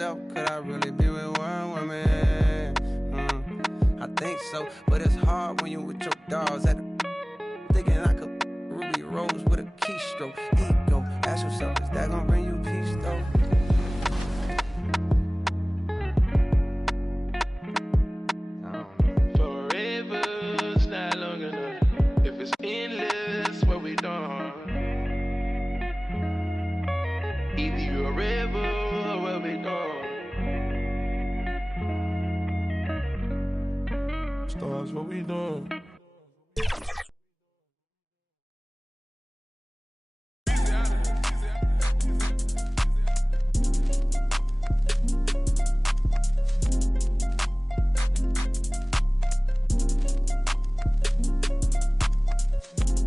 myself, could I really be with one woman? I think so, but it's hard when you with your dogs at the thinking I could Ruby Rose with a keystroke. Ego, ask yourself, is that gonna bring you peace though? Forever's not long enough. If it's endless, what we done? Either you're forever or what we done? Stars, what we done?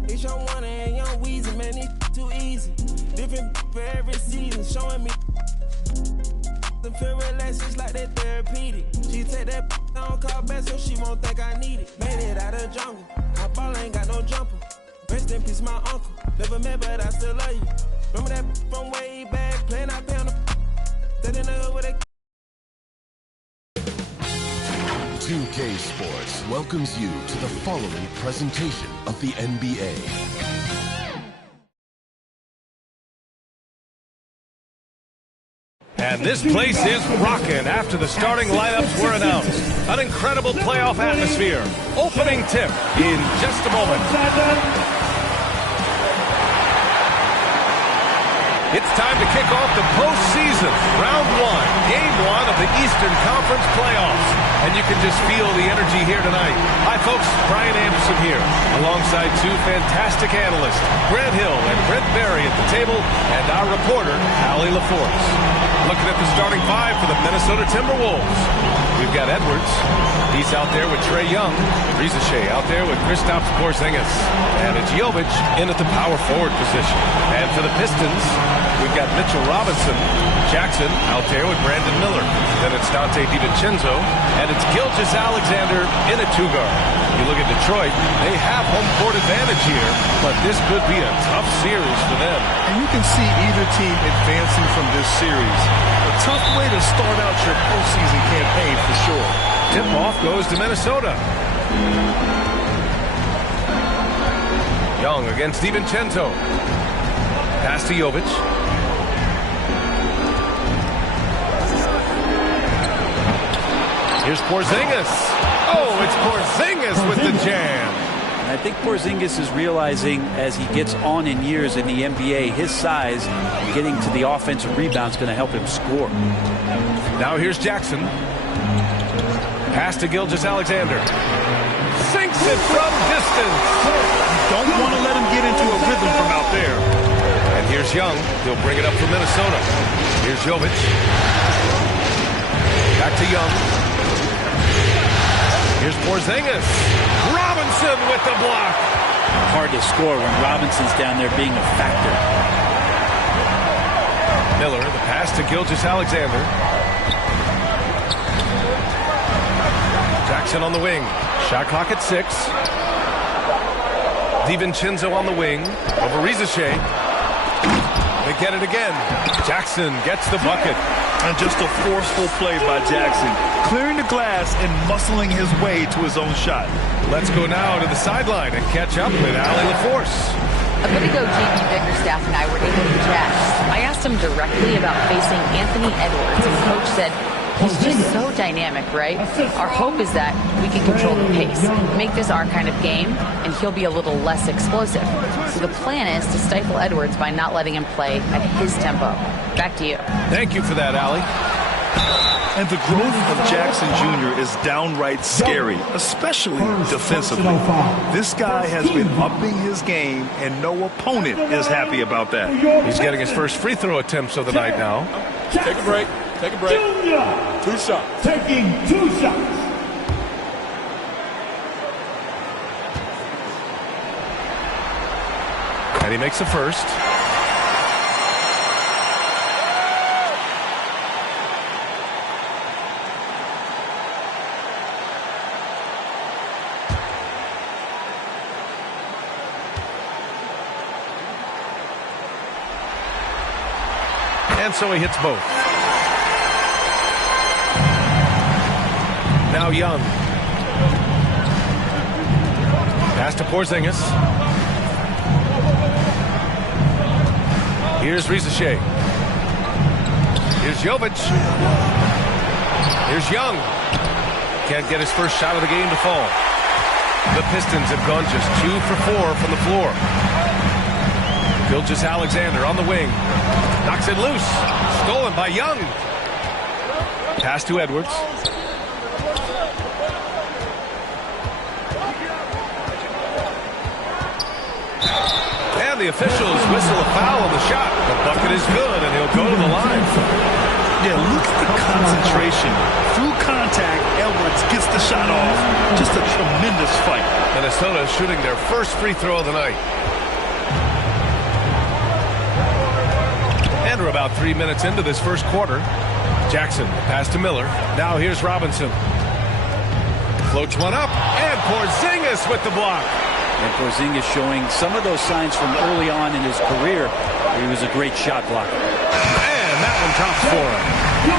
It's your one and young Weezy, man, it's too easy. Different for every season, showing me them feel relaxed, it's like that therapeutic. She take that on call back so she won't think I need it. Made it out of jungle, my ball ain't got no jumper. Rest in peace, my uncle. Never met, but I still love you. Remember that from way back, playing out there on the that in the hood with a 2K Sports welcomes you to the following presentation of the NBA. And this place is rocking after the starting lineups were announced. An incredible playoff atmosphere. Opening tip in just a moment. It's time to kick off the postseason. Round 1, Game 1 of the Eastern Conference playoffs. And you can just feel the energy here tonight. Hi, folks. Brian Anderson here, alongside two fantastic analysts, Grant Hill and Brent Berry at the table, and our reporter, Allie LaForce. Looking at the starting five for the Minnesota Timberwolves. We've got Edwards. He's out there with Trae Young. Rizachet out there with Kristaps Porzingis. And it's Jovic in at the power forward position. And for the Pistons, we've got Mitchell Robinson. Jackson out there with Brandon Miller. Then it's Dante DiVincenzo. And it's Gilgeous-Alexander in a two-guard. You look at Detroit, they have home court advantage here, but this could be a tough series for them. And you can see either team advancing from this series. A tough way to start out your postseason campaign for sure. Tip-off goes to Minnesota. Young against DiVincenzo. Pass to Jovic. Here's Porzingis. Oh, it's Porzingis with the jam. And I think Porzingis is realizing as he gets on in years in the NBA, his size and getting to the offensive rebound is going to help him score. Now here's Jackson. Pass to Gilgeous-Alexander. Sinks it from distance. Don't want to let him get into a rhythm from out there. And here's Young. He'll bring it up for Minnesota. Here's Jovic. Back to Young. Here's Porzingis. Robinson with the block. Hard to score when Robinson's down there being a factor. Miller, the pass to Gilgeous-Alexander. Jackson on the wing. Shot clock at 6. DiVincenzo on the wing. Over Rizachet. They get it again. Jackson gets the bucket. And just a forceful play by Jackson. Clearing the glass and muscling his way to his own shot. Let's go now to the sideline and catch up with Allie LaForce. A bit ago, JB Bickerstaff and I were able to chat. I asked him directly about facing Anthony Edwards, and the coach said, he's just so dynamic, right? Our hope is that we can control the pace, make this our kind of game, and he'll be a little less explosive. So the plan is to stifle Edwards by not letting him play at his tempo. Back to you. Thank you for that, Allie. And the growth of Jackson Jr. is downright scary, especially defensively. This guy has been upping his game, and no opponent is happy about that. He's getting his first free throw attempts of the night now. Take a break. Take a break. 2 shots. Taking 2 shots. And he makes the first. And so he hits both. Now Young. Pass to Porzingis. Here's Rizachet. Here's Jovic. Here's Young. Can't get his first shot of the game to fall. The Pistons have gone just 2 for 4 from the floor. Gilgeous-Alexander on the wing. Knocks it loose. Stolen by Young. Pass to Edwards. And the officials whistle a foul on the shot. The bucket is good, and he'll go to the line. Yeah, look at the concentration. Through contact, Edwards gets the shot off. Just a tremendous fight. Minnesota shooting their first free throw of the night. And we're about 3 minutes into this first quarter. Jackson, pass to Miller. Now here's Robinson. Floats one up, and Porzingis with the block. And Porzingis showing some of those signs from early on in his career. He was a great shot blocker. And that one drops for him.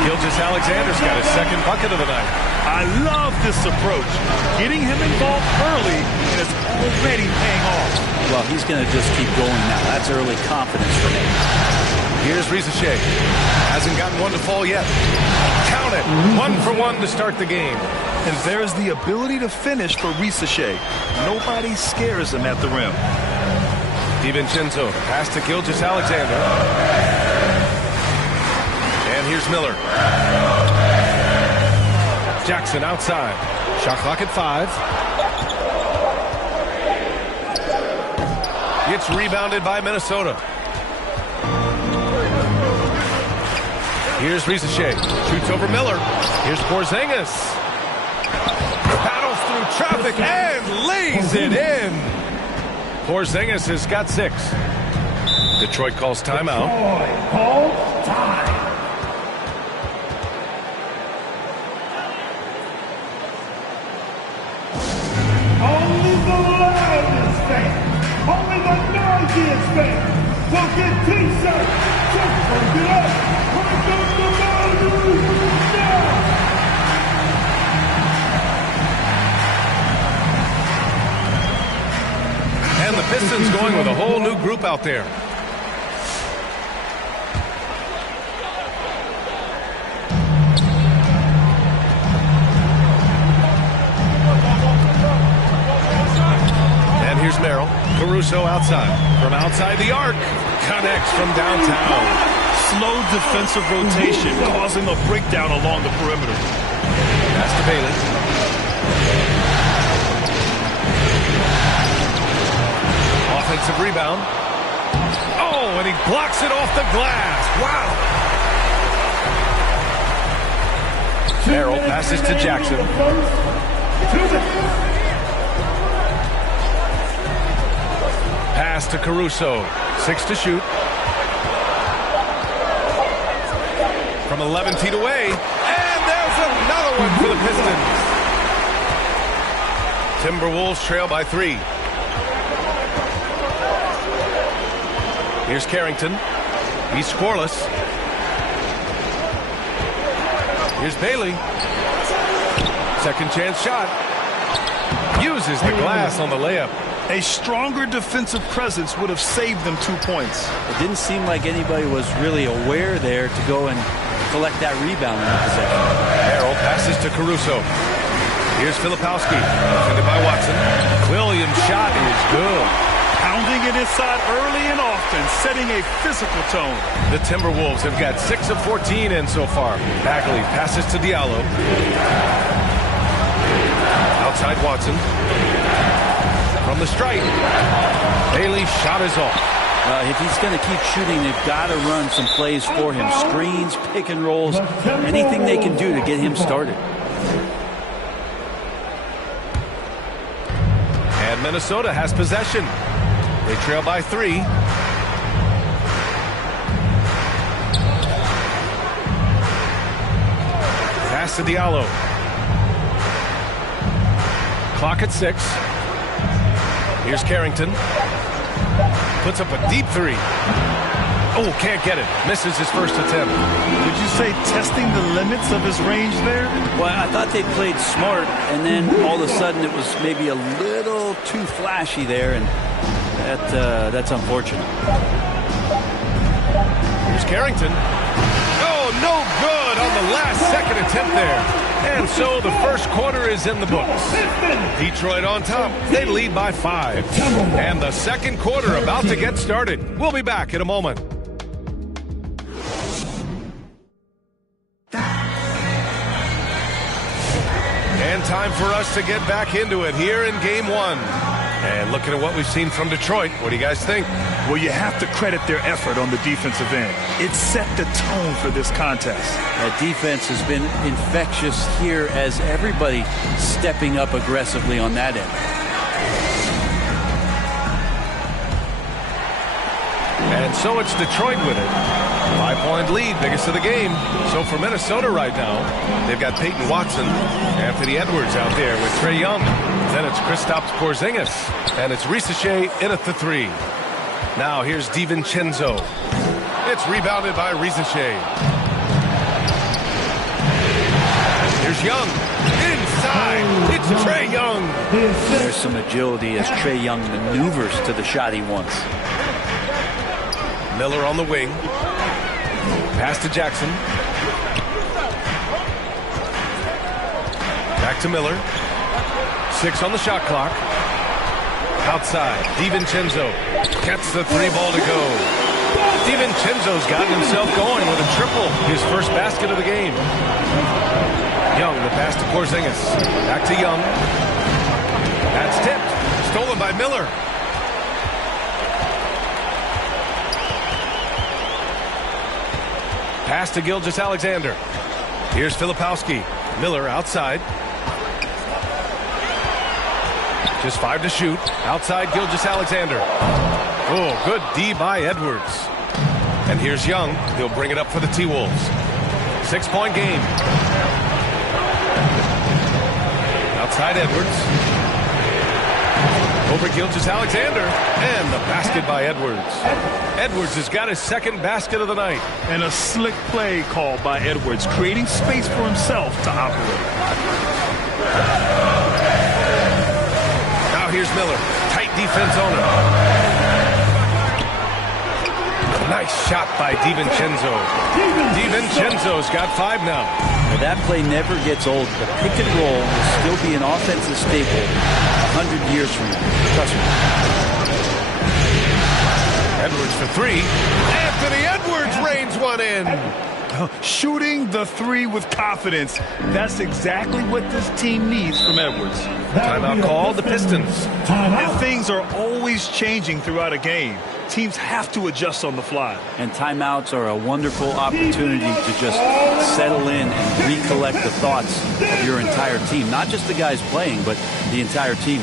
Gilgeous-Alexander's got his second bucket of the night. I love this approach. Getting him involved early, and it's already paying off. Well, he's going to just keep going now. That's early confidence for him. Here's Rizachet. Hasn't gotten one to fall yet. Count it. 1 for 1 to start the game. And there's the ability to finish for Rizachet. Nobody scares him at the rim. DiVincenzo, pass to Gilgeous-Alexander. And here's Miller. Jackson outside. Shot clock at 5. It's rebounded by Minnesota. Here's Rizachet. Shoots over Miller. Here's Porzingis. Paddles through traffic and lays it in. Porzingis has got 6. Detroit calls timeout. Only the loudest fans, only the noisiest fans will get T-shirts. Just break it up. Break up the volume now. And the Pistons going with a whole new group out there. And here's Merrill. Caruso outside. From outside the arc. Connects from downtown. Slow defensive rotation causing a breakdown along the perimeter. Pass to Bailey. Offensive rebound. Oh, and he blocks it off the glass. Wow. Merrill passes to Jackson. Pass to Caruso. 6 to shoot. From 11 feet away. And there's another one for the Pistons. Timberwolves trail by 3. Here's Carrington. He's scoreless. Here's Bailey. Second chance shot. Uses the glass on the layup. A stronger defensive presence would have saved them 2 points. It didn't seem like anybody was really aware there to go and collect that rebound in the possession. Harrell passes to Caruso. Here's Filipowski. Defended by Watson. Williams' shot is good. Pounding it inside early and often, setting a physical tone. The Timberwolves have got 6 of 14 in so far. Bagley passes to Diallo. Outside Watson. From the stripe. Bailey's shot is off. If he's going to keep shooting, they've got to run some plays for him. Screens, pick and rolls, anything they can do to get him started. And Minnesota has possession. They trail by 3. Pass to Diallo. Clock at 6. Here's Carrington. Puts up a deep 3. Oh, can't get it. Misses his first attempt. Would you say testing the limits of his range there? Well, I thought they played smart, and then all of a sudden it was maybe a little too flashy there, and that's unfortunate. Here's Carrington. Oh, no good on the last second attempt there. And so the first quarter is in the books. Detroit on top. They lead by 5. And the second quarter about to get started. We'll be back in a moment. And time for us to get back into it here in Game 1. And looking at what we've seen from Detroit, what do you guys think? Well, you have to credit their effort on the defensive end. It set the tone for this contest. That defense has been infectious here as everybody stepping up aggressively on that end. And so it's Detroit with it. 5-point lead, biggest of the game. So for Minnesota right now, they've got Peyton Watson, Anthony Edwards out there with Trae Young. Then it's Kristaps Porzingis, and it's Risache in at the 3. Now here's DiVincenzo. It's rebounded by Risache. Here's Young. Inside, it's Trae Young. There's some agility as Trae Young maneuvers to the shot he wants. Miller on the wing. Pass to Jackson. Back to Miller. 6 on the shot clock. Outside, DiVincenzo gets the 3 ball to go. DiVincenzo's gotten himself going with a triple, his first basket of the game. Young, the pass to Porzingis. Back to Young. That's tipped. Stolen by Miller. Pass to Gilgeous-Alexander. Here's Filipowski. Miller outside. Just 5 to shoot. Outside Gilgeous-Alexander. Oh, good D by Edwards. And here's Young. He'll bring it up for the T-Wolves. 6-point game. Outside Edwards. Over Gilgeous-Alexander. And the basket by Edwards. Edwards has got his second basket of the night. And a slick play called by Edwards, creating space for himself to operate. Now here's Miller. Tight defense on him. Nice shot by DiVincenzo. DiVincenzo's got 5 now. Well, that play never gets old. The pick and roll will still be an offensive staple 100 years from now. Trust me. Edwards for 3. Anthony Edwards rains one in. Shooting the 3 with confidence. That's exactly what this team needs from Edwards. Timeout called, the Pistons. And things are always changing throughout a game. Teams have to adjust on the fly. And timeouts are a wonderful opportunity to just settle in and recollect the thoughts of your entire team. Not just the guys playing, but the entire team.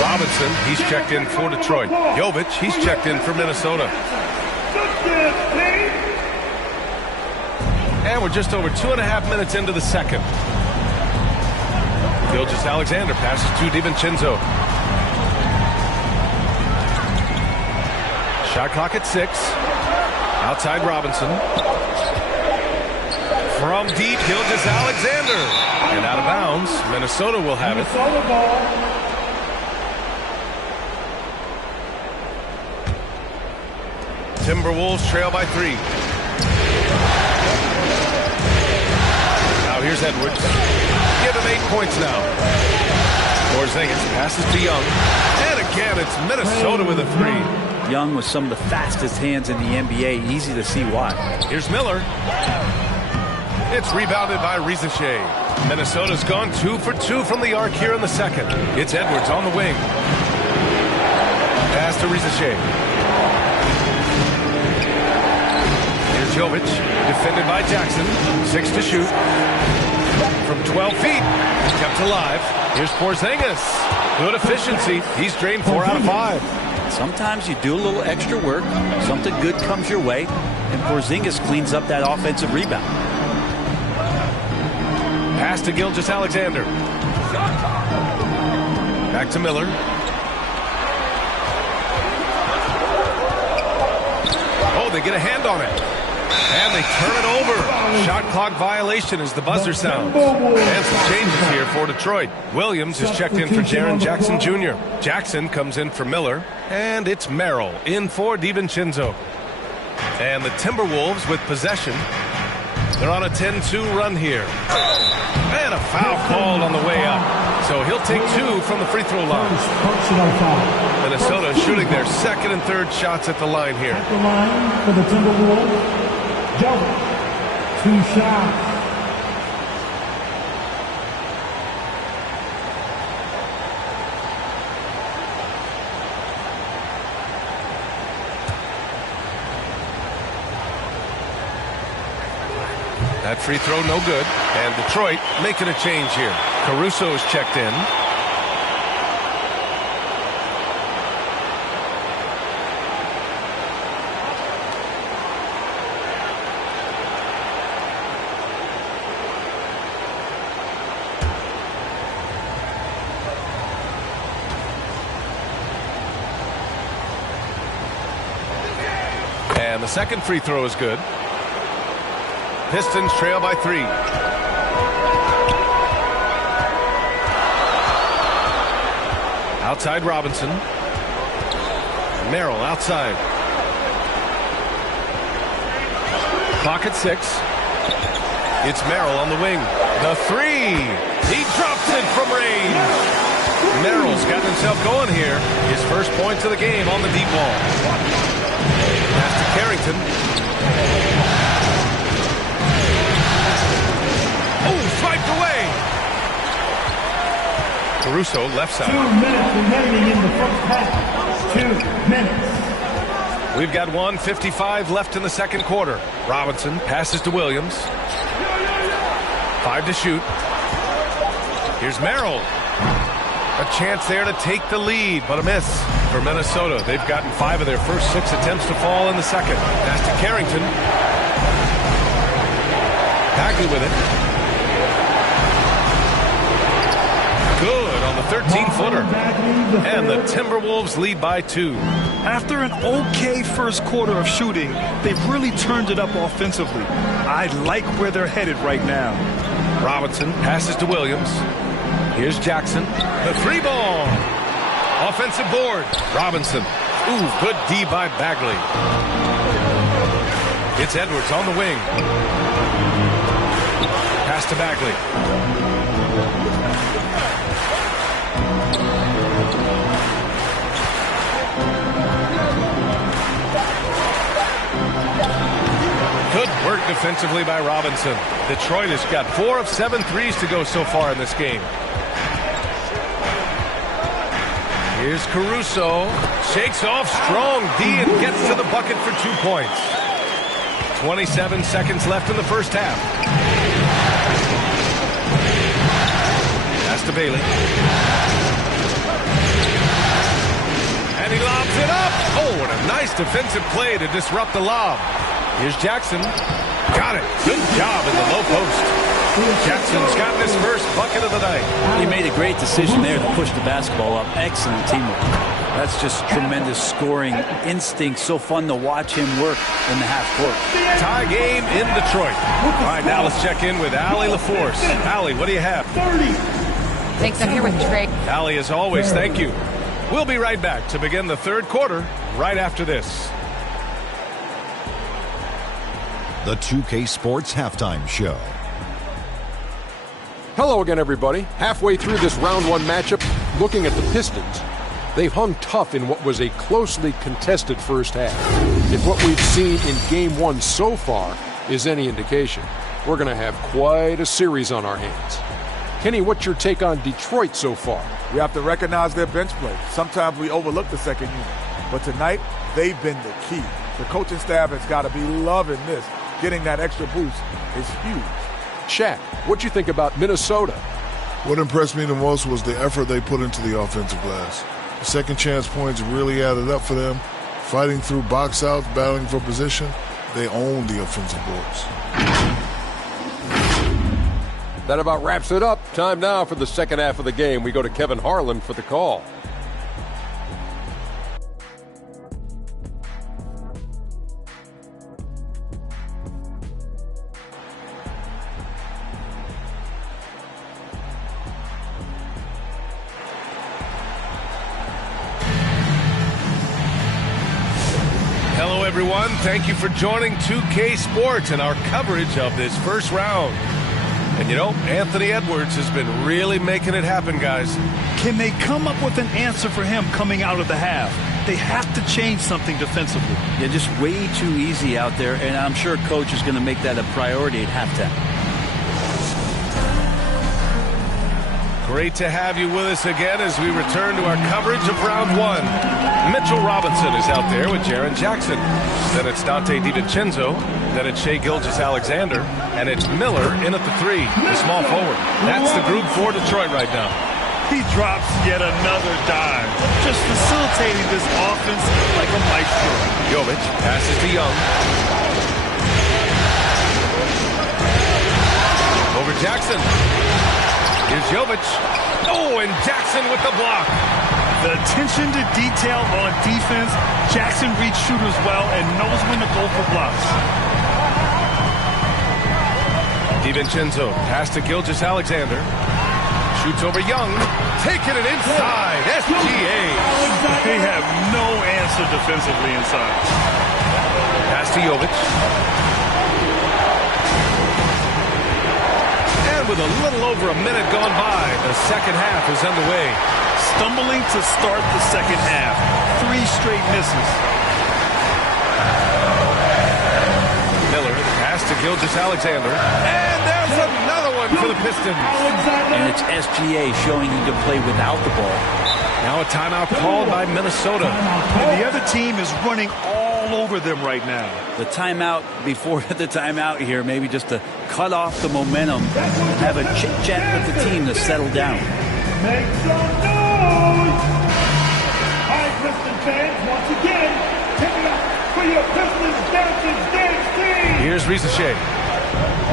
Robinson, he's checked in for Detroit. Jovic, he's checked in for Minnesota. And we're just over 2.5 minutes into the second. Gilgeous-Alexander passes to DiVincenzo. Shot clock at 6. Outside Robinson. From deep, Gilgeous-Alexander. And out of bounds, Minnesota will have it. Timberwolves trail by 3. Now here's Edwards. Give him 8 points now. Porzingis passes to Young. And again, it's Minnesota with a 3. Young with some of the fastest hands in the NBA. Easy to see why. Here's Miller. It's rebounded by Risache. Minnesota's gone 2 for 2 from the arc here in the second. It's Edwards on the wing. Pass to Risache. Jovic, defended by Jackson. 6 to shoot. From 12 feet, kept alive. Here's Porzingis. Good efficiency. He's drained 4 out of 5. Sometimes you do a little extra work. Something good comes your way. and Porzingis cleans up that offensive rebound. Pass to Gilgeous-Alexander. Back to Miller. Oh, they get a hand on it. And they turn it over. Shot clock violation as the buzzer sounds. And some changes here for Detroit. Williams is checked in for Jaren Jackson Jr. Jackson comes in for Miller. And it's Merrill in for DiVincenzo. And the Timberwolves with possession. They're on a 10-2 run here. And a foul called on the way up. So he'll take 2 from the free throw line. Minnesota shooting their second and third shots at the line here. At the line for the Timberwolves, Joe, 2 shots. That free throw no good. And Detroit making a change here. Caruso is checked in. And the second free throw is good. Pistons trail by 3. Outside Robinson. Merrill outside. Clock at 6. It's Merrill on the wing. The 3. He drops it from range. Merrill's got himself going here. His first points of the game on the deep ball. Pass to Carrington. Swiped away. Caruso left side. 2 minutes remaining in the first half. 2 minutes. We've got 1:55 left in the second quarter. Robinson passes to Williams. 5 to shoot. Here's Merrill. A chance there to take the lead, but a miss for Minnesota. They've gotten 5 of their first 6 attempts to fall in the second. Pass to Carrington. Bagley with it. Good on the 13-footer. And the Timberwolves lead by 2. After an okay first quarter of shooting, they've really turned it up offensively. I like where they're headed right now. Robinson passes to Williams. Here's Jackson. The 3-ball. Offensive board. Robinson. Ooh, good D by Bagley. It's Edwards on the wing. Pass to Bagley. Good work defensively by Robinson. Detroit has got 4 of 7 threes to go so far in this game. Here's Caruso. Shakes off strong D and gets to the bucket for 2 points. 27 seconds left in the first half. Pass to Bailey. And he lobs it up. Oh, and a nice defensive play to disrupt the lob. Here's Jackson. Got it. Good job in the low post. Jackson's gotten his first bucket of the night. He made a great decision there to push the basketball up. Excellent teamwork. That's just tremendous scoring instinct. So fun to watch him work in the half court. Tie game in Detroit. All right, now let's check in with Allie LaForce. Allie, what do you have? Thanks, I'm here with Trey. Allie, as always, thank you. We'll be right back to begin the third quarter right after this. The 2K Sports Halftime Show. Hello again, everybody. Halfway through this round 1 matchup, looking at the Pistons, they've hung tough in what was a closely contested first half. If what we've seen in Game 1 so far is any indication, we're going to have quite a series on our hands. Kenny, what's your take on Detroit so far? We have to recognize their bench play. Sometimes we overlook the second unit, but tonight they've been the key. The coaching staff has got to be loving this. Getting that extra boost is huge. Shaq, what do you think about Minnesota? What impressed me the most was the effort they put into the offensive glass. The second chance points really added up for them. Fighting through box outs, battling for position. They own the offensive boards. That about wraps it up. Time now for the second half of the game. We go to Kevin Harlan for the call. Hello, everyone. Thank you for joining 2K Sports and our coverage of this first round. And, you know, Anthony Edwards has been really making it happen, guys. Can they come up with an answer for him coming out of the half? They have to change something defensively. Yeah, just way too easy out there, and I'm sure Coach is going to make that a priority at halftime. Great to have you with us again as we return to our coverage of round one. Mitchell Robinson is out there with Jaren Jackson. Then it's Dante DiVincenzo. Then it's Shai Gilgeous-Alexander. And it's Miller in at the three, the small forward. That's the group for Detroit right now. He drops yet another dive, just facilitating this offense like a maestro. Jovic passes to Young. Over Jackson. Here's Jovic. Oh, and Jackson with the block. The attention to detail on defense. Jackson reads shooters well and knows when to go for blocks. DiVincenzo pass to Gilgeous-Alexander. Shoots over Young. Taking it inside. SGA. They have no answer defensively inside. Pass to Jovic. And with a little over a minute gone by, the second half is underway. Stumbling to start the second half. 3 straight misses. Miller, pass to Gilgeous-Alexander. And there's another one for the Pistons. And it's SGA showing he can play without the ball. Now a timeout called by Minnesota. And the other team is running all over them right now. The timeout before the timeout here, maybe just to cut off the momentum and have a chit-chat with the team to settle down. Make some noise! Hi, Pistons fans, once again, give it up for your Pistons dance team! Here's Risache.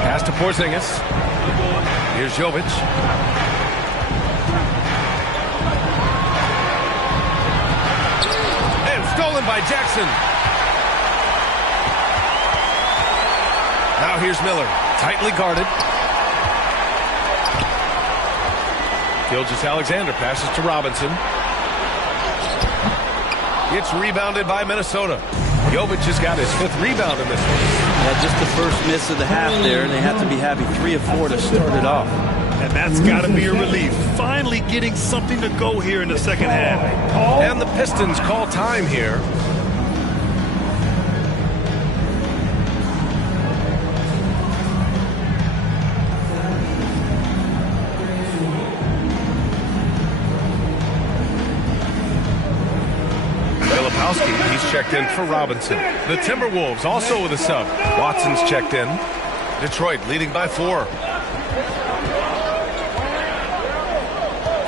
Pass to Porzingis. Here's Jovic. And stolen by Jackson. Now here's Miller. Tightly guarded. Gilgeous-Alexander passes to Robinson. It's rebounded by Minnesota. Jovic has got his 5th rebound in this one. Yeah, just the first miss of the half there. They have to be happy 3 of 4 to start it off. And that's got to be a relief. Finally getting something to go here in the second half. And the Pistons call time here. He's checked in for Robinson. The Timberwolves also with a sub. Watson's checked in. Detroit leading by 4.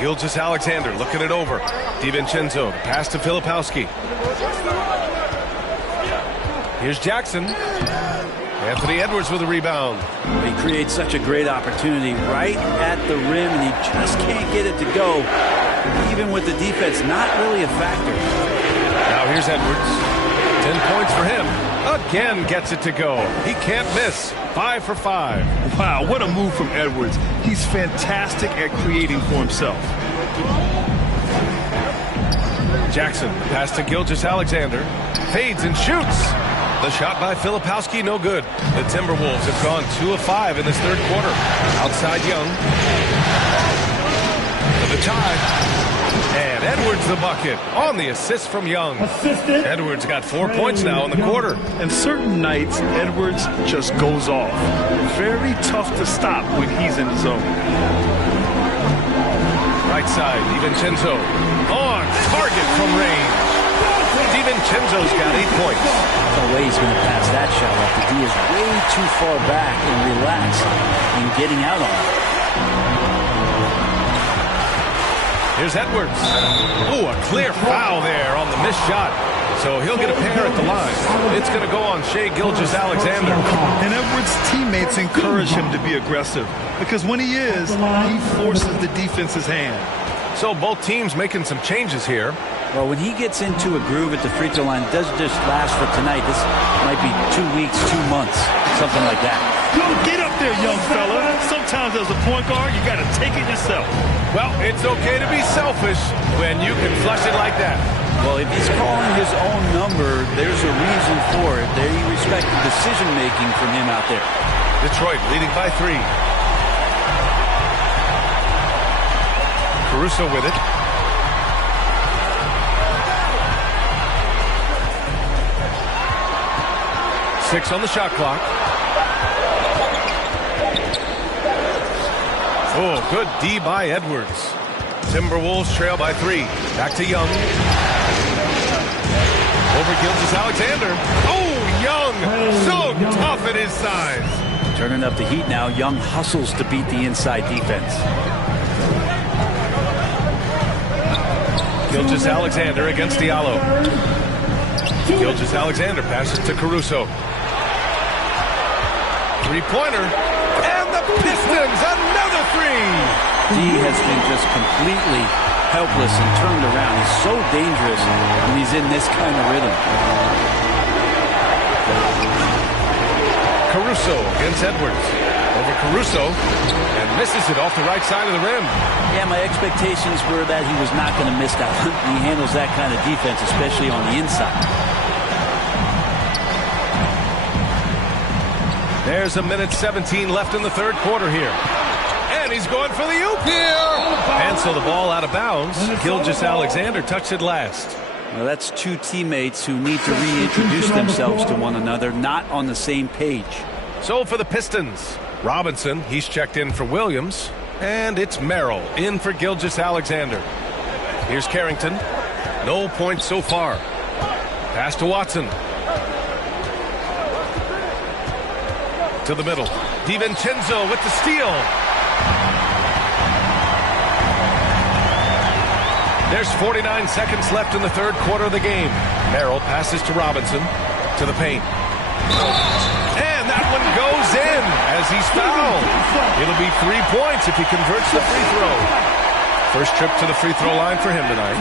Gilgeous-Alexander looking it over. DiVincenzo pass to Filipowski. Here's Jackson. Anthony Edwards with a rebound. He creates such a great opportunity right at the rim, and he just can't get it to go. Even with the defense not really a factor. Now here's Edwards. 10 points for him. Again gets it to go. He can't miss. 5 for 5. Wow, what a move from Edwards. He's fantastic at creating for himself. Jackson, pass to Gilgeous-Alexander. Fades and shoots. The shot by Filipowski, no good. The Timberwolves have gone 2 of 5 in this third quarter. Outside Young. For the tie. And Edwards the bucket on the assist from Young. Edwards got 4 points now in the quarter. And certain nights, Edwards just goes off. Very tough to stop when he's in the zone. Right side, DiVincenzo on target from range. DiVincenzo's got 8 points. No way he's going to pass that shot off. The D is way too far back and relaxed in getting out on it. Here's Edwards. Ooh, a clear foul there on the missed shot. So he'll get a pair at the line. It's going to go on Shai Gilgeous-Alexander. And Edwards' teammates encourage him to be aggressive because when he is, he forces the defense's hand. So both teams making some changes here. Well, when he gets into a groove at the free throw line, it doesn't just last for tonight. This might be 2 weeks, 2 months, something like that. Get up there, young fella. Sometimes as a point guard, you got to take it yourself. Well, it's okay to be selfish when you can flush it like that. Well, if he's calling his own number, there's a reason for it. They respect the decision-making from him out there. Detroit leading by 3. Caruso with it. Six on the shot clock. Oh, good D by Edwards. Timberwolves trail by 3. Back to Young. Over Gilgeous-Alexander. Oh, Young! So tough at his size. Turning up the heat now. Young hustles to beat the inside defense. Gilgeous-Alexander against Diallo. Gilgeous-Alexander passes to Caruso. Three-pointer. And the Pistons, another 3! D has been just completely helpless and turned around. He's so dangerous when he's in this kind of rhythm. Caruso against Edwards. Over Caruso. And misses it off the right side of the rim. Yeah, my expectations were that he was not going to miss that. He handles that kind of defense, especially on the inside. There's a minute 17 left in the third quarter here. And he's going for the oop here. And so the ball out of bounds. Gilgeous-Alexander touched it last. Well, that's two teammates who need to reintroduce themselves to one another, not on the same page. So for the Pistons, Robinson, he's checked in for Williams. And it's Merrill in for Gilgeous-Alexander. Here's Carrington. No points so far. Pass to Watson. To the middle. DiVincenzo with the steal. There's 49 seconds left in the third quarter of the game. Merrill passes to Robinson. To the paint. And that one goes in as he's fouled. It'll be 3 points if he converts the free throw. First trip to the free throw line for him tonight.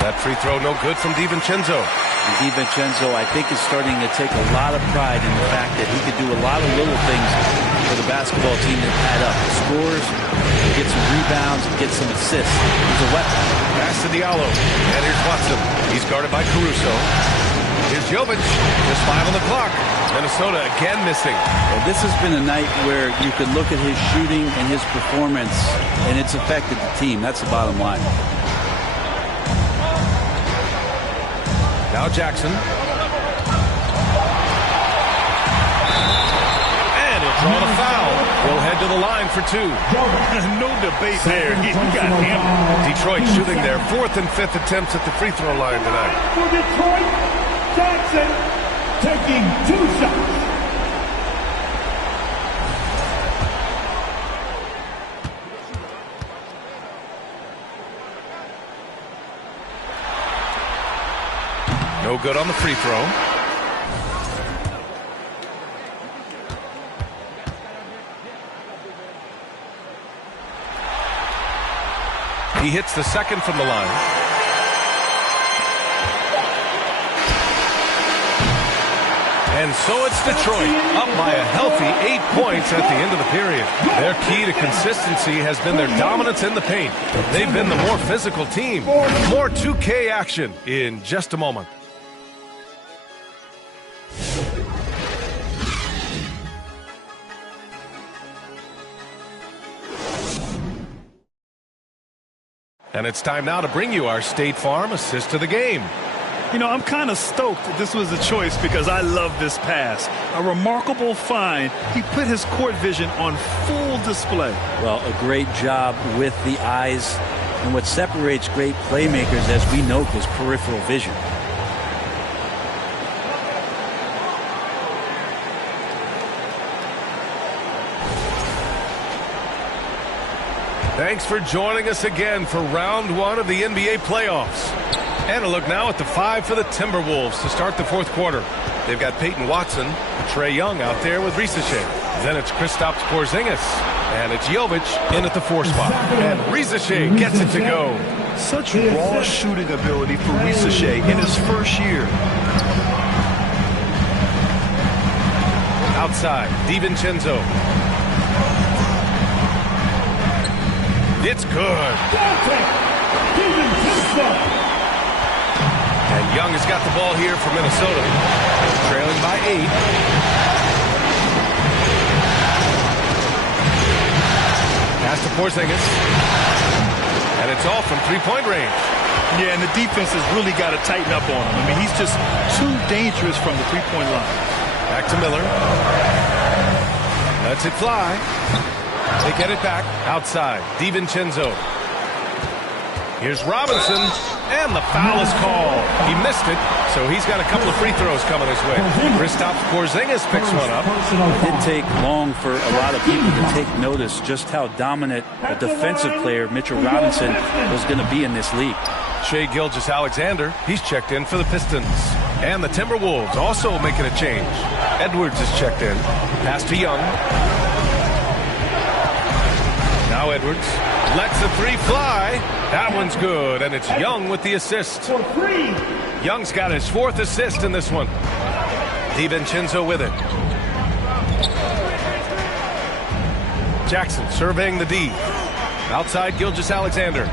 That free throw no good from DiVincenzo. And DiVincenzo, I think, is starting to take a lot of pride in the fact that he could do a lot of little things for the basketball team that add up. He scores, he gets some rebounds, he gets some assists. He's a weapon. Pass to Diallo. And here's Watson. He's guarded by Caruso. Here's Jovic. Just 5 on the clock. Minnesota again missing. Well, this has been a night where you could look at his shooting and his performance, and it's affected the team. That's the bottom line. Now Jackson. And he'll draw the foul. He'll head to the line for 2. No debate there. He got hammered. Detroit shooting their 4th and 5th attempts at the free throw line tonight. For Detroit, Jackson taking 2 shots. No good on the free throw. He hits the second from the line. And so it's Detroit, up by a healthy 8 points at the end of the period. Their key to consistency has been their dominance in the paint. They've been the more physical team. More 2K action in just a moment. And it's time now to bring you our State Farm assist of the game. You know, I'm kind of stoked that this was a choice because I love this pass. A remarkable find. He put his court vision on full display. Well, a great job with the eyes. And what separates great playmakers, as we know, is peripheral vision. Thanks for joining us again for round 1 of the NBA playoffs. And a look now at the 5 for the Timberwolves to start the fourth quarter. They've got Peyton Watson, Trae Young out there with Risacher. Then it's Kristaps Porzingis. And it's Jovic in at the 4 spot. And Risacher gets it to go. Such raw shooting ability for Risacher in his first year. Outside, DiVincenzo. It's good. And Young has got the ball here for Minnesota, trailing by 8. Pass to Porzingis. And it's all from three-point range. Yeah, and the defense has really got to tighten up on him. I mean, he's just too dangerous from the three-point line. Back to Miller. Lets it fly. They get it back. Outside, DiVincenzo. Here's Robinson, and the foul is called. He missed it, so he's got a couple of free throws coming his way. Kristaps Porzingis picks one up. It didn't take long for a lot of people to take notice just how dominant a defensive player Mitchell Robinson was going to be in this league. Shai Gilgeous-Alexander, he's checked in for the Pistons. And the Timberwolves also making a change. Edwards is checked in. Pass to Young. Now Edwards lets the 3 fly. That one's good, and it's Young with the assist. Young's got his 4th assist in this one. DiVincenzo with it. Jackson surveying the D. Outside Gilgeous-Alexander.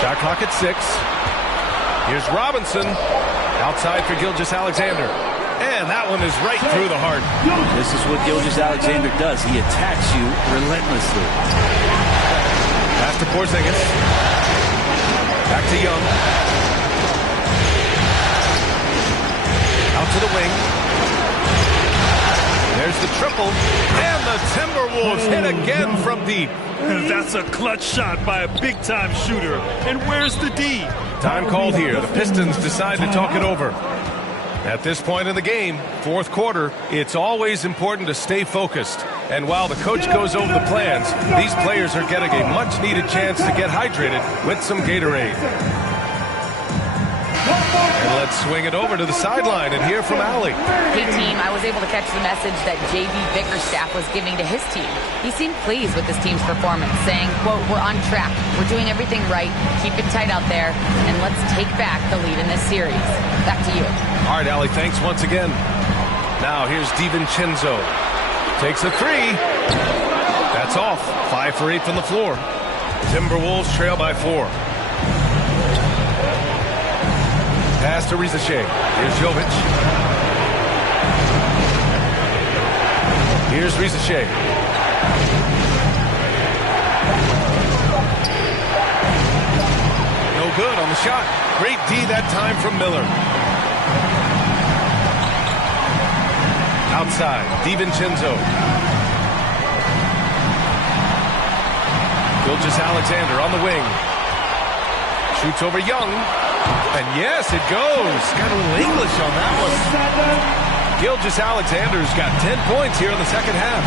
Shot clock at 6. Here's Robinson. Outside for Gilgeous-Alexander. And that one is right through the heart. This is what Gilgeous-Alexander does. He attacks you relentlessly. Pass to Porzingis. Back to Young. Out to the wing. There's the triple. And the Timberwolves hit again from deep. That's a clutch shot by a big-time shooter. And where's the D? Time called here. The Pistons decide to talk it over. At this point in the game, fourth quarter, it's always important to stay focused. And while the coach goes over the plans, these players are getting a much-needed chance to get hydrated with some Gatorade. And let's swing it over to the sideline and hear from Allie. Hey, team, I was able to catch the message that JB Bickerstaff was giving to his team. He seemed pleased with his team's performance, saying, quote, "We're on track. We're doing everything right. Keep it tight out there, and let's take back the lead in this series." Back to you. All right, Allie, thanks once again. Now here's DiVincenzo. Takes a 3. That's off. 5 for 8 from the floor. Timberwolves trail by 4. Pass to Risacher. Here's Jovic. Here's Risacher. No good on the shot. Great D that time from Miller. Outside, DiVincenzo. Gilgeous-Alexander on the wing. Shoots over Young. And yes, it goes. Got a little English on that one. Gilgeous-Alexander's got 10 points here in the second half.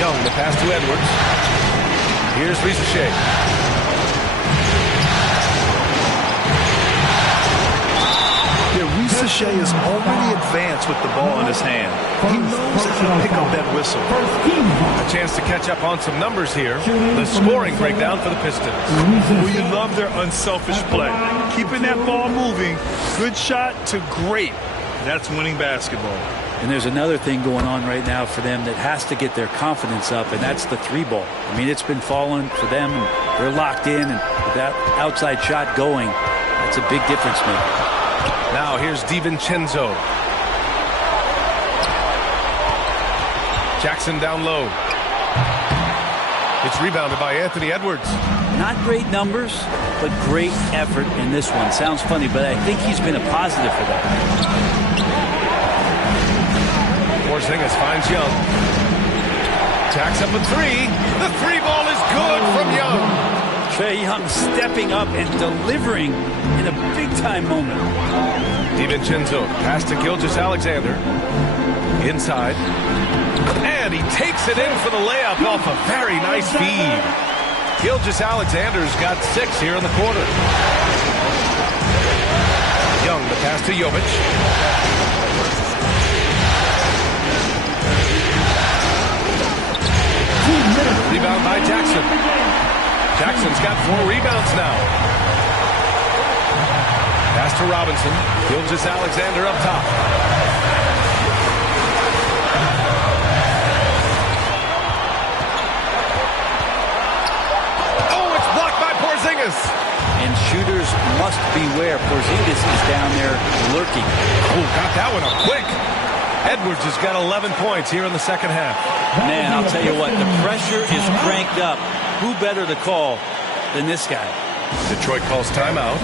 Young, the pass to Edwards. Here's Risacher. Risacher is already advanced with the ball in his hand. He knows how to pick up that whistle. A chance to catch up on some numbers here. The scoring breakdown for the Pistons. Well, you love their unselfish play. Keeping that ball moving, good shot to great. That's winning basketball. And there's another thing going on right now for them that has to get their confidence up, and that's the 3-ball. I mean, it's been falling for them, and they're locked in, and with that outside shot going, that's a big difference maker. Now here's DiVincenzo. Jackson down low. It's rebounded by Anthony Edwards. Not great numbers, but great effort in this one. Sounds funny, but I think he's been a positive for them. Porzingis finds Young. Tacks up a 3. The 3-ball is good from Young. Trae Young stepping up and delivering in a big-time moment. DiVincenzo pass to Gilgeous-Alexander. Inside. And he takes it in for the layup off a very nice feed. Gilgeous-Alexander's got 6 here in the quarter. Young, the pass to Jovic. Rebound by Jackson. Jackson's got 4 rebounds now. Pass to Robinson. Gilgeous-Alexander up top. Oh, it's blocked by Porzingis. And shooters must beware. Porzingis is down there lurking. Oh, got that one up quick. Edwards has got 11 points here in the second half. Man, I'll tell you what, the pressure is cranked up. Who better to call than this guy? Detroit calls timeout.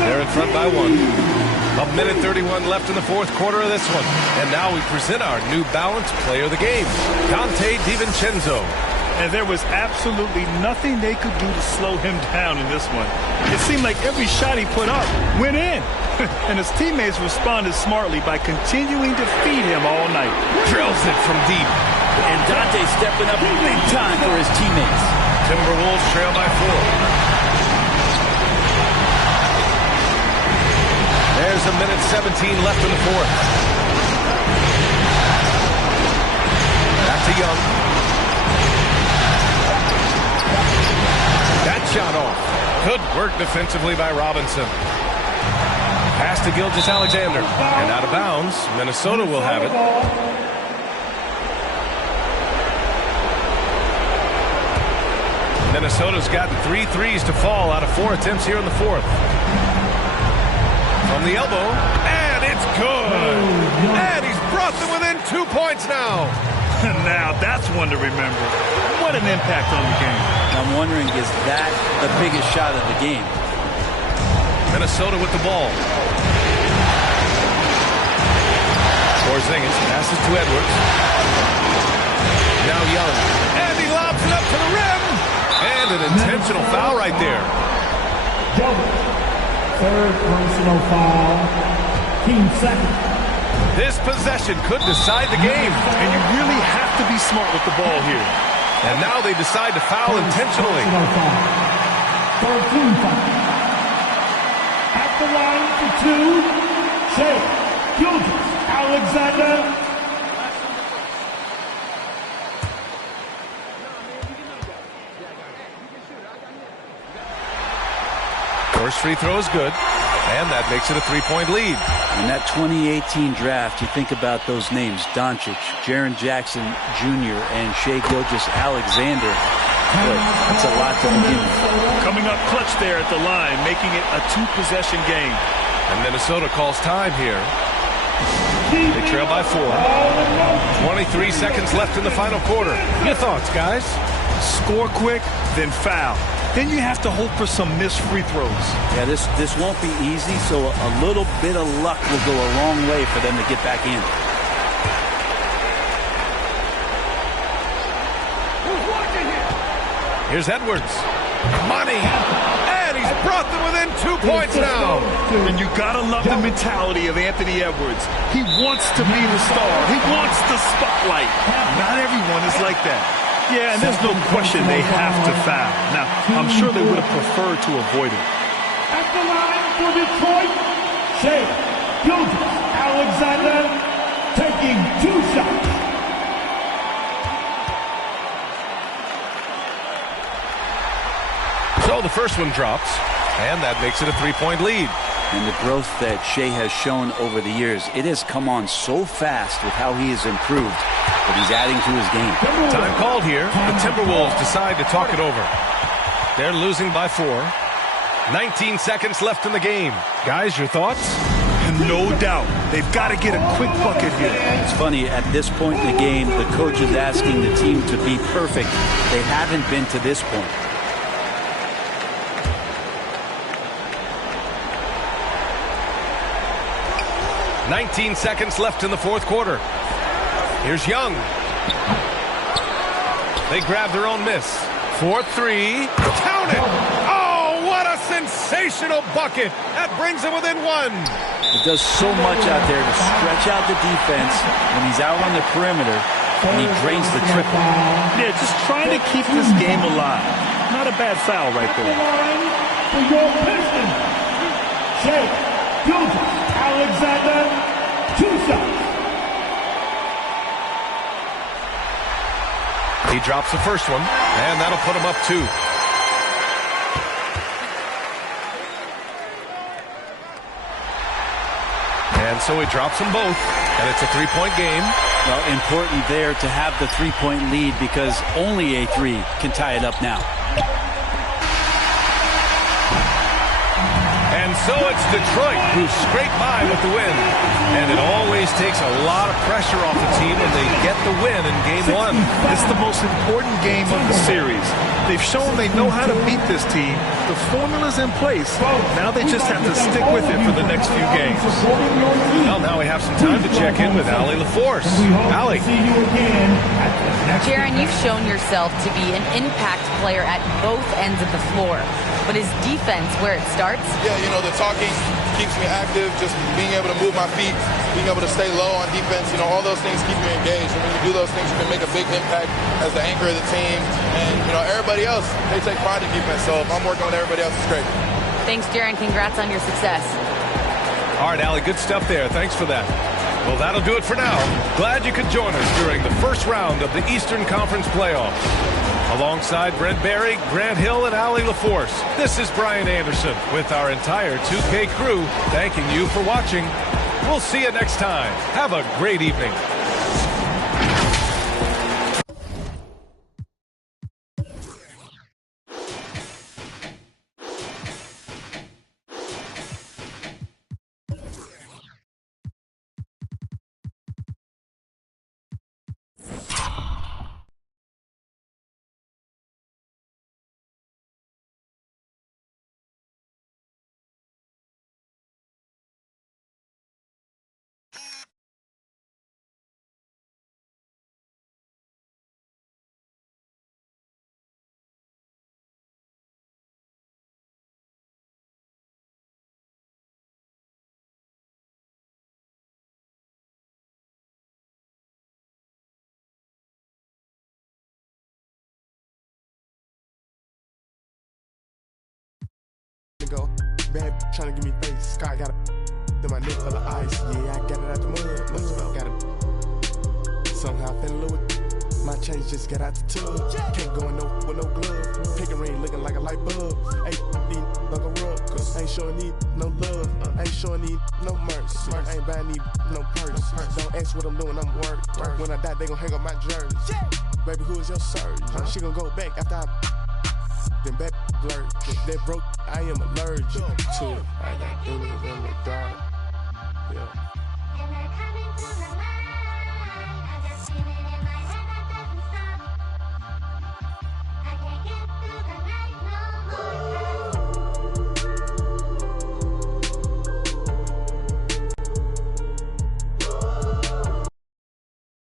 They're in front by 1. A minute 31 left in the fourth quarter of this one. And now we present our New Balance player of the game, Dante DiVincenzo. And there was absolutely nothing they could do to slow him down in this one. It seemed like every shot he put up went in. And his teammates responded smartly by continuing to feed him all night. Drills it from deep. And Dante stepping up big time for his teammates. Timberwolves trail by 4. There's a minute 17 left in the fourth. Back to Young. That shot off. Good work defensively by Robinson. Pass to Gilgeous-Alexander. And out of bounds. Minnesota will have it. Minnesota's got 3 threes to fall out of 4 attempts here in the fourth. From the elbow, and it's good. And he's brought them within 2 points now. Now that's one to remember. What an impact on the game. I'm wondering, is that the biggest shot of the game? Minnesota with the ball. Porzingis passes to Edwards. Now Young. And he lobs it up to the rim. And an intentional foul right there. Third personal foul. Team second. This possession could decide the game. And you really have to be smart with the ball here. And now they decide to foul intentionally. Third team foul. At the line for 2, Shea Gilgeous-Alexander. First free throw is good, and that makes it a 3-point lead. In that 2018 draft, you think about those names, Doncic, Jaren Jackson Jr., and Shea Gilgeous-Alexander. Boy, that's a lot to begin with. Coming up clutch there at the line, making it a 2-possession game. And Minnesota calls time here. They trail by 4. 23 seconds left in the final quarter. Your thoughts, guys? Score quick, then foul. Then you have to hope for some missed free throws. Yeah, this won't be easy, so a little bit of luck will go a long way for them to get back in. Here's Edwards. Money! And he's brought them within 2 points now. And you gotta love the mentality of Anthony Edwards. He wants to be the star. He wants the spotlight. Not everyone is like that. Yeah, and there's no question they have to foul. Now, I'm sure they would have preferred to avoid it. At the line for Detroit, Shea Gilgeous-Alexander taking 2 shots. So the first one drops, and that makes it a 3-point lead. And the growth that Shea has shown over the years, it has come on so fast with how he has improved, but he's adding to his game. Time called here. The Timberwolves decide to talk it over. They're losing by 4. 19 seconds left in the game. Guys, your thoughts? No doubt. They've got to get a quick bucket here. It's funny, at this point in the game, the coach is asking the team to be perfect. They haven't been to this point. "19 seconds left in the fourth quarter. Here's Young. They grab their own miss. 4-3. Count it! Oh, what a sensational bucket! That brings them within 1. It does so much out there to stretch out the defense when he's out on the perimeter. and he drains the triple. Yeah, just trying to keep this game alive. Not a bad foul right there. For your Pistons, JBL Alexander, 2 shots. He drops the first one, and that'll put him up 2. And so he drops them both, and it's a 3-point game. Well, important there to have the 3-point lead because only a 3 can tie it up now. And so it's Detroit who scrape by with the win. And it always takes a lot of pressure off the team when they get the win in Game 1. It's the most important game of the series. They've shown they know how to beat this team. The formula's in place. Now they just have to stick with it for the next few games. Well, now we have some time to check in with Allie LaForce. Allie. Jaron, you've shown yourself to be an impact player at both ends of the floor. But is defense where it starts? Yeah, you know, the talking keeps me active, just being able to move my feet, being able to stay low on defense, you know, all those things keep you engaged. And when you do those things, you can make a big impact as the anchor of the team. And, you know, everybody else, they take pride in defense. So if I'm working with everybody else, it's great. Thanks, Jaron. Congrats on your success. All right, Allie, good stuff there. Thanks for that. Well, that'll do it for now. Glad you could join us during the first round of the Eastern Conference playoffs. Alongside Brent Barry, Grant Hill, and Allie LaForce, this is Brian Anderson with our entire 2K crew thanking you for watching. We'll see you next time. Have a great evening. Go. Bad trying to give me face. Sky got to my neck full of ice. Yeah, I got it out the mud. Got it. Somehow fell in love with my chains just got out the tub. Can't go in no with no glove. Pick a ring looking like a light bulb. Ain't need like a rub. Ain't showing need no love. Ain't showing need no mercy. Ain't buying need no purse. Don't ask what I'm doing, I'm work. When I die, they gon' hang up my jersey. Baby, who is your surgeon? She gon' go back after I then back blurred. That broke, I am allergic to it. I got demons in the dark. Yeah.